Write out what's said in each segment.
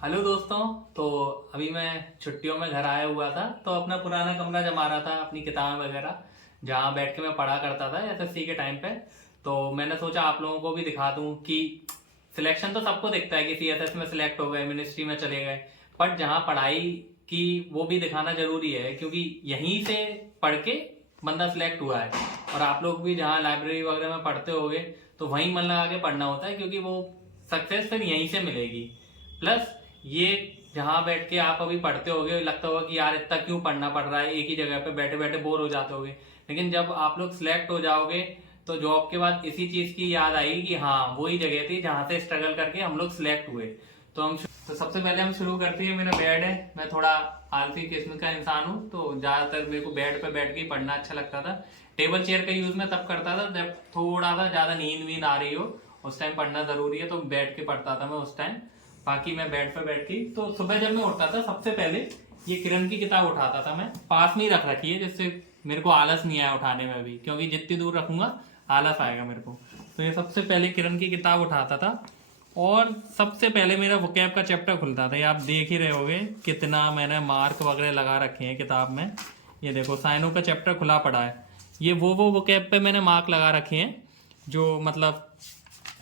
Hello दोस्तों। तो अभी मैं छुट्टियों में घर आया हुआ था, तो अपना पुराना कमरा जमा रहा था, अपनी किताबें वगैरह जहाँ बैठ के मैं पढ़ा करता था एसएससी के टाइम पे। तो मैंने सोचा आप लोगों को भी दिखा दूं कि सिलेक्शन तो सबको दिखता है कि सीएसएस में सिलेक्ट हो गए, मिनिस्ट्री में चले गए, बट जहाँ पढ़ाई की वो भी दिखाना जरूरी है, क्योंकि यहीं से पढ़ के बंदा सिलेक्ट हुआ है। और आप लोग भी जहाँ लाइब्रेरी वगैरह में पढ़ते होगे तो वहीं मन लगा के पढ़ना होता है, क्योंकि वो सक्सेस फिर यहीं से मिलेगी। प्लस ये जहाँ बैठ के आप अभी पढ़ते होगे लगता होगा कि यार इतना क्यों पढ़ना पड़ रहा है, एक ही जगह पे बैठे बैठे बोर हो जाते होगे। लेकिन जब आप लोग सिलेक्ट हो जाओगे तो जॉब के बाद इसी चीज की याद आएगी कि हाँ वही जगह थी जहाँ से स्ट्रगल करके हम लोग सिलेक्ट हुए। तो सबसे पहले हम शुरू करते हैं। मेरा बेड है, मैं थोड़ा आलसी किस्म का इंसान हूँ, तो ज्यादातर मेरे को बेड पे बैठ के ही पढ़ना अच्छा लगता था। टेबल चेयर का यूज मैं तब करता था जब थोड़ा सा ज्यादा नींद वींद आ रही हो, उस टाइम पढ़ना जरूरी है, तो बैठ के पढ़ता था मैं उस टाइम। बाकी मैं बेड पे बैठ के, तो सुबह जब मैं उठता था सबसे पहले ये किरण की किताब उठाता था। मैं पास में ही रख रखी है जिससे मेरे को आलस नहीं आया उठाने में भी, क्योंकि जितनी दूर रखूंगा आलस आएगा मेरे को। तो ये सबसे पहले किरण की किताब उठाता था और सबसे पहले मेरा वोकैब का चैप्टर खुलता था। ये आप देख ही रहे होगे कितना मैंने मार्क वगैरह लगा रखे हैं किताब में। ये देखो साइनों का चैप्टर खुला पड़ा है। ये वो वोकैब पे मैंने मार्क लगा रखे हैं जो मतलब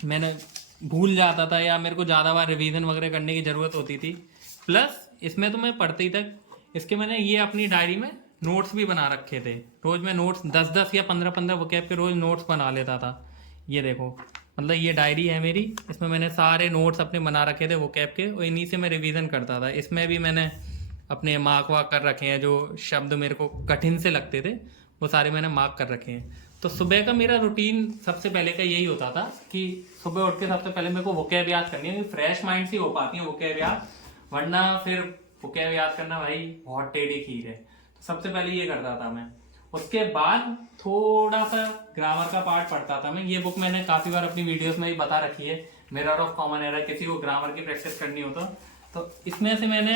मैंने भूल जाता था या मेरे को ज़्यादा बार रिवीजन वगैरह करने की ज़रूरत होती थी। प्लस इसमें तो मैं पढ़ते ही तक, इसके मैंने ये अपनी डायरी में नोट्स भी बना रखे थे। रोज़ मैं नोट्स 10-10 या 15-15 वोकैब के रोज़ नोट्स बना लेता था। ये देखो, मतलब ये डायरी है मेरी, इसमें मैंने सारे नोट्स अपने बना रखे थे वोकैब के, और इन्हीं से मैं रिवीजन करता था। इसमें भी मैंने अपने मार्क वार्क कर रखे हैं, जो शब्द मेरे को कठिन से लगते थे वो सारे मैंने मार्क कर रखे हैं। तो सुबह का मेरा रूटीन सबसे पहले का यही होता था कि सुबह उठ के सबसे पहले मेरे को वोकैब याद करनी है। फ्रेश माइंड से हो पाती है वोकैब याद, वरना फिर वोकैब याद करना भाई बहुत टेढ़ी खीर है। तो सबसे पहले ये करता था मैं। उसके बाद थोड़ा सा ग्रामर का पार्ट पढ़ता था मैं। ये बुक मैंने काफी बार अपनी वीडियोस में भी बता रखी है, मिरर ऑफ कॉमन एरर। किसी को ग्रामर की प्रैक्टिस करनी हो तो इसमें से मैंने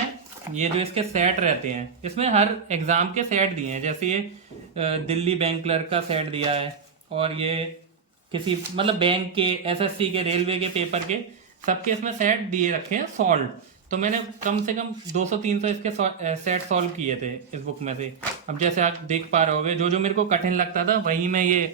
ये जो इसके सेट रहते हैं, इसमें हर एग्जाम के सेट दिए हैं। जैसे ये दिल्ली बैंक क्लर्क का सेट दिया है, और ये किसी मतलब बैंक के, एसएससी के, रेलवे के पेपर के, सबके इसमें सेट दिए रखे हैं सॉल्व। तो मैंने कम से कम 200-300 इसके सेट सॉल्व किए थे इस बुक में से। अब जैसे आप देख पा रहे होगे, जो जो मेरे को कठिन लगता था वही मैं ये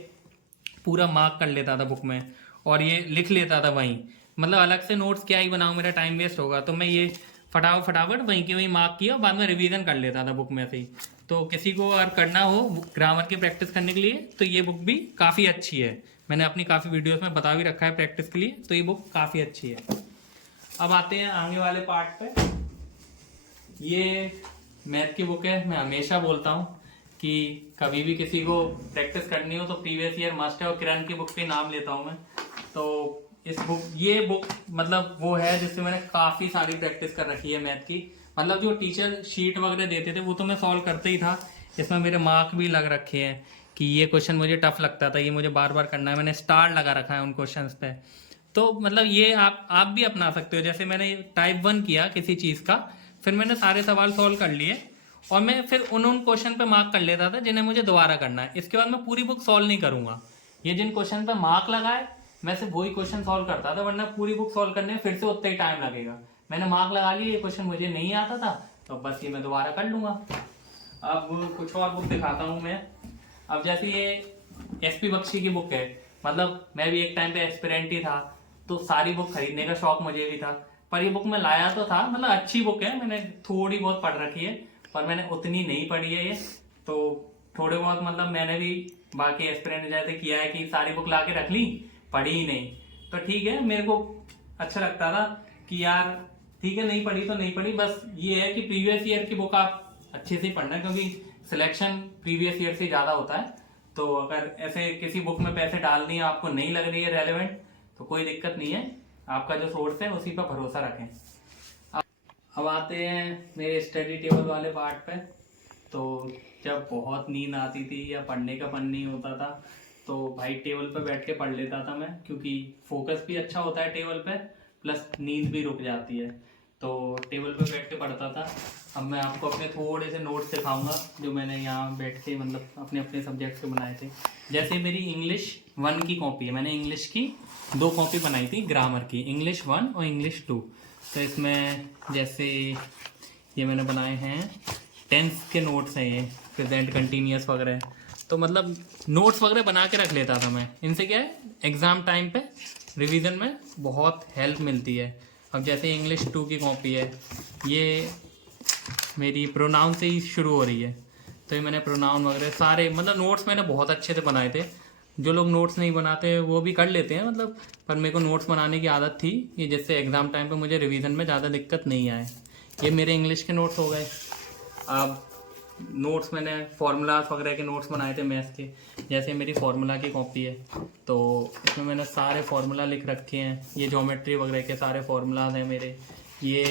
पूरा मार्क कर लेता था बुक में, और ये लिख लेता था वहीं। मतलब अलग से नोट्स क्या ही बनाऊं, मेरा टाइम वेस्ट होगा, तो मैं ये फटाफट वहीं के वहीं मार्क किया, बाद में रिवीजन कर लेता था बुक में से ही। तो किसी को अगर करना हो ग्रामर की प्रैक्टिस करने के लिए तो ये बुक भी काफ़ी अच्छी है। मैंने अपनी काफ़ी वीडियोस में बता भी रखा है प्रैक्टिस के लिए, तो ये बुक काफ़ी अच्छी है। अब आते हैं आगे वाले पार्ट पे। ये मैथ की बुक है। मैं हमेशा बोलता हूँ कि कभी भी किसी को प्रैक्टिस करनी हो तो प्रीवियस ईयर मस्ट है, और किरण की बुक पे नाम लेता हूँ मैं। तो ये बुक मतलब वो है जिससे मैंने काफ़ी सारी प्रैक्टिस कर रखी है मैथ की। मतलब जो टीचर शीट वगैरह देते थे वो तो मैं सॉल्व करते ही था, इसमें मेरे मार्क भी लग रखे हैं कि ये क्वेश्चन मुझे टफ लगता था, ये मुझे बार बार करना है, मैंने स्टार लगा रखा है उन क्वेश्चंस पे। तो मतलब ये आप भी अपना सकते हो। जैसे मैंने टाइप 1 किया किसी चीज़ का, फिर मैंने सारे सवाल सॉल्व कर लिए, और मैं फिर उन क्वेश्चन पे मार्क कर लेता था जिन्हें मुझे दोबारा करना है। इसके बाद मैं पूरी बुक सॉल्व नहीं करूंगा, ये जिन क्वेश्चन पे मार्क लगाए मैं सिर्फ वही क्वेश्चन सॉल्व करता था, वरना पूरी बुक सॉल्व करने में फिर से उतना ही टाइम लगेगा। मैंने मार्क लगा लिए, ये क्वेश्चन मुझे नहीं आता था तो बस ये मैं दोबारा कर लूंगा। अब कुछ और बुक दिखाता हूँ मैं। अब जैसे ये एसपी बख्शी की बुक है, मतलब मैं भी एक टाइम पे एस्पिरेंट ही था, तो सारी बुक खरीदने का शौक मुझे भी था। पर ये बुक मैं लाया तो था, मतलब अच्छी बुक है, मैंने थोड़ी बहुत पढ़ रखी है, पर मैंने उतनी नहीं पढ़ी है ये। तो थोड़े बहुत मतलब मैंने भी बाकी एस्पिरेंट जैसे किया है कि सारी बुक ला के रख ली, पढ़ी ही नहीं। तो ठीक है, मेरे को अच्छा लगता था कि यार ठीक है, नहीं पढ़ी तो नहीं पढ़ी, बस ये है कि प्रीवियस ईयर की बुक आप अच्छे से ही पढ़ना, क्योंकि सिलेक्शन प्रीवियस ईयर से ज़्यादा होता है। तो अगर ऐसे किसी बुक में पैसे डाल दिए आपको नहीं लग रही है रेलेवेंट, तो कोई दिक्कत नहीं है, आपका जो सोर्स है उसी पर भरोसा रखें। अब आते हैं मेरे स्टडी टेबल वाले पार्ट पे। तो जब बहुत नींद आती थी या पढ़ने का मन नहीं होता था तो भाई टेबल पे बैठ के पढ़ लेता था मैं, क्योंकि फोकस भी अच्छा होता है टेबल पे, प्लस नींद भी रुक जाती है। तो टेबल पे बैठ के पढ़ता था। अब मैं आपको अपने थोड़े से नोट्स दिखाऊंगा जो मैंने यहाँ बैठ के मतलब अपने अपने सब्जेक्ट के बनाए थे। जैसे मेरी इंग्लिश 1 की कॉपी है, मैंने इंग्लिश की 2 कॉपी बनाई थी ग्रामर की, इंग्लिश 1 और इंग्लिश 2। तो इसमें जैसे ये मैंने बनाए हैं टेंस के नोट्स हैं, ये प्रेजेंट कंटिन्यूअस वगैरह। तो मतलब नोट्स वगैरह बना के रख लेता था मैं। इनसे क्या है, एग्ज़ाम टाइम पे रिवीजन में बहुत हेल्प मिलती है। अब जैसे इंग्लिश 2 की कॉपी है, ये मेरी प्रोनाउन से ही शुरू हो रही है, तो ये मैंने प्रोनाउन वगैरह सारे मतलब नोट्स मैंने बहुत अच्छे से बनाए थे। जो लोग नोट्स नहीं बनाते वो भी कर लेते हैं मतलब, पर मेरे को नोट्स बनाने की आदत थी कि जिससे एग्ज़ाम टाइम पे मुझे रिवीजन में ज़्यादा दिक्कत नहीं आए। ये मेरे इंग्लिश के नोट्स हो गए। अब नोट्स मैंने फार्मूलाज वगैरह के नोट्स बनाए थे मैथ्स के। जैसे मेरी फार्मूला की कॉपी है, तो इसमें मैंने सारे फार्मूला लिख रखे हैं। ये ज्योमेट्री वगैरह के सारे फार्मूलाज हैं मेरे। ये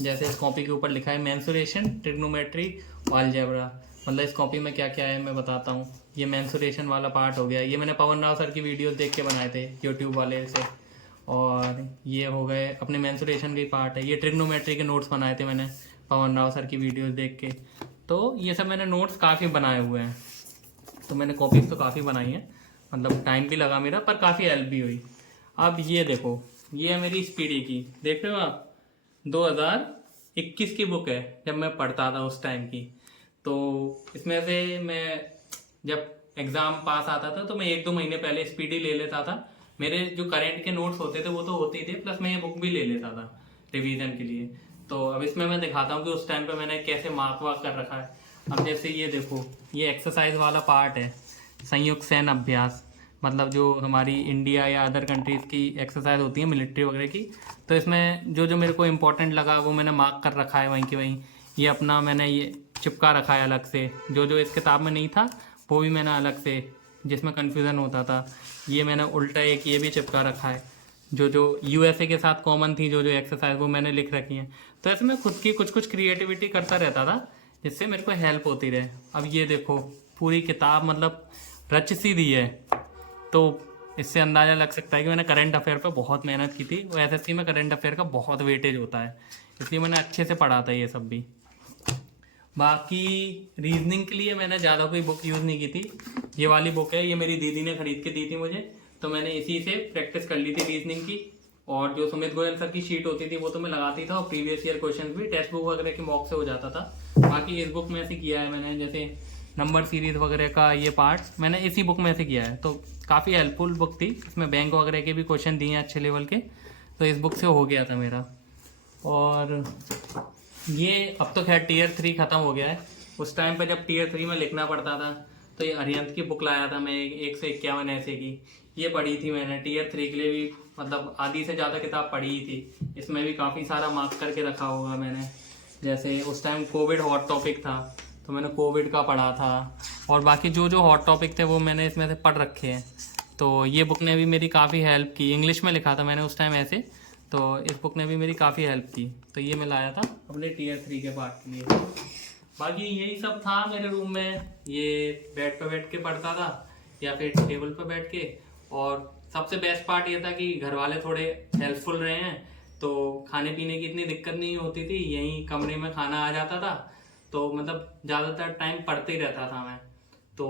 जैसे इस कॉपी के ऊपर लिखा है मेंसुरेशन, ट्रिग्नोमेट्री, अलजेब्रा। मतलब इस कॉपी में क्या क्या है मैं बताता हूँ। ये मेंसुरेशन वाला पार्ट हो गया, ये मैंने पवन राव सर की वीडियोस देख के बनाए थे यूट्यूब वाले से। और ये हो गए अपने मेंसुरेशन के पार्ट है। ये ट्रिग्नोमेट्री के नोट्स बनाए थे मैंने पवन राव सर की वीडियोस देख के। तो ये सब मैंने नोट्स काफ़ी बनाए हुए हैं। तो मैंने कॉपीज तो काफ़ी बनाई हैं, मतलब टाइम भी लगा मेरा, पर काफ़ी हेल्प भी हुई। अब ये देखो, ये है मेरी स्पीडी की, देख रहे हो आप, 2021 की बुक है, जब मैं पढ़ता था उस टाइम की। तो इसमें से मैं जब एग्ज़ाम पास आता था तो मैं 1-2 महीने पहले स्पीडी ले लेता था। मेरे जो करंट के नोट्स होते थे वो तो होते ही थे, प्लस मैं ये बुक भी ले लेता था रिवीजन के लिए। तो अब इसमें मैं दिखाता हूँ कि उस टाइम पे मैंने कैसे मार्क वार्क कर रखा है। अब जैसे ये देखो, ये एक्सरसाइज वाला पार्ट है, संयुक्त सैन्य अभ्यास, मतलब जो हमारी इंडिया या अदर कंट्रीज़ की एक्सरसाइज होती है मिलिट्री वगैरह की। तो इसमें जो जो मेरे को इम्पोर्टेंट लगा वो मैंने मार्क कर रखा है वहीं की वहीं। ये अपना मैंने ये चिपका रखा है अलग से, जो जो इस किताब में नहीं था वो भी मैंने अलग से, जिसमें कन्फ्यूज़न होता था, ये मैंने उल्टा एक ये भी चिपका रखा है। जो जो यूएसए के साथ कॉमन थी जो जो एक्सरसाइज वो मैंने लिख रखी हैं। तो ऐसे मैं खुद की कुछ कुछ क्रिएटिविटी करता रहता था जिससे मेरे को हेल्प होती रहे। अब ये देखो, पूरी किताब मतलब रच सी दी है, तो इससे अंदाज़ा लग सकता है कि मैंने करंट अफेयर पे बहुत मेहनत की थी। वो एसएससी में करंट अफेयर का बहुत वेटेज होता है, इसलिए मैंने अच्छे से पढ़ा था ये सब भी। बाकी रीजनिंग के लिए मैंने ज़्यादा कोई बुक यूज़ नहीं की थी। ये वाली बुक है, ये मेरी दीदी ने खरीद के दी थी मुझे, तो मैंने इसी से प्रैक्टिस कर ली थी रीजनिंग की। और जो सुमित गोयल सर की शीट होती थी वो तो मैं लगाती था, और प्रीवियस ईयर क्वेश्चन भी टेक्स्ट बुक वगैरह के मॉक से हो जाता था। बाकी इस बुक में से किया है मैंने, जैसे नंबर सीरीज वगैरह का ये पार्ट मैंने इसी बुक में से किया है। तो काफ़ी हेल्पफुल बुक थी, इसमें बैंक वगैरह के भी क्वेश्चन दिए हैं अच्छे लेवल के, तो इस बुक से हो गया था मेरा। और ये अब तो खैर टीयर 3 ख़त्म हो गया है। उस टाइम पर जब टीयर 3 में लिखना पड़ता था तो ये अरिहंत की बुक लाया था मैं, 151 ऐसे की, ये पढ़ी थी मैंने टीयर 3 के लिए भी, मतलब आधी से ज़्यादा किताब पढ़ी ही थी। इसमें भी काफ़ी सारा मार्क करके रखा होगा मैंने। जैसे उस टाइम कोविड हॉट टॉपिक था तो मैंने कोविड का पढ़ा था, और बाकी जो जो हॉट टॉपिक थे वो मैंने इसमें से पढ़ रखे हैं। तो ये बुक ने भी मेरी काफ़ी हेल्प की। इंग्लिश में लिखा था मैंने उस टाइम ऐसे, तो इस बुक ने भी मेरी काफ़ी हेल्प की। तो ये मैं लाया था अपने टीयर 3 के पार्ट के लिए। बाकी यही सब था मेरे रूम में, ये बेड पे बैठ के पढ़ता था या फिर टेबल पे बैठ के। और सबसे बेस्ट पार्ट ये था कि घर वाले थोड़े हेल्पफुल रहे हैं, तो खाने पीने की इतनी दिक्कत नहीं होती थी, यहीं कमरे में खाना आ जाता था। तो मतलब ज़्यादातर टाइम पढ़ते ही रहता था मैं। तो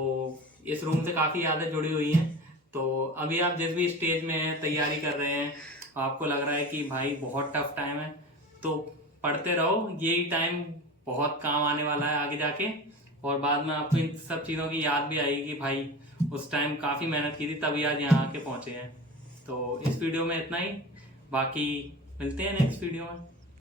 इस रूम से काफ़ी यादें जुड़ी हुई हैं। तो अभी आप जिस भी स्टेज में हैं, तैयारी कर रहे हैं, आपको लग रहा है कि भाई बहुत टफ टाइम है, तो पढ़ते रहो, यही टाइम बहुत काम आने वाला है आगे जाके। और बाद में आपको इन सब चीज़ों की याद भी आएगी कि भाई उस टाइम काफ़ी मेहनत की थी तभी आज यहाँ आके पहुँचे हैं। तो इस वीडियो में इतना ही, बाकी मिलते हैं नेक्स्ट वीडियो में।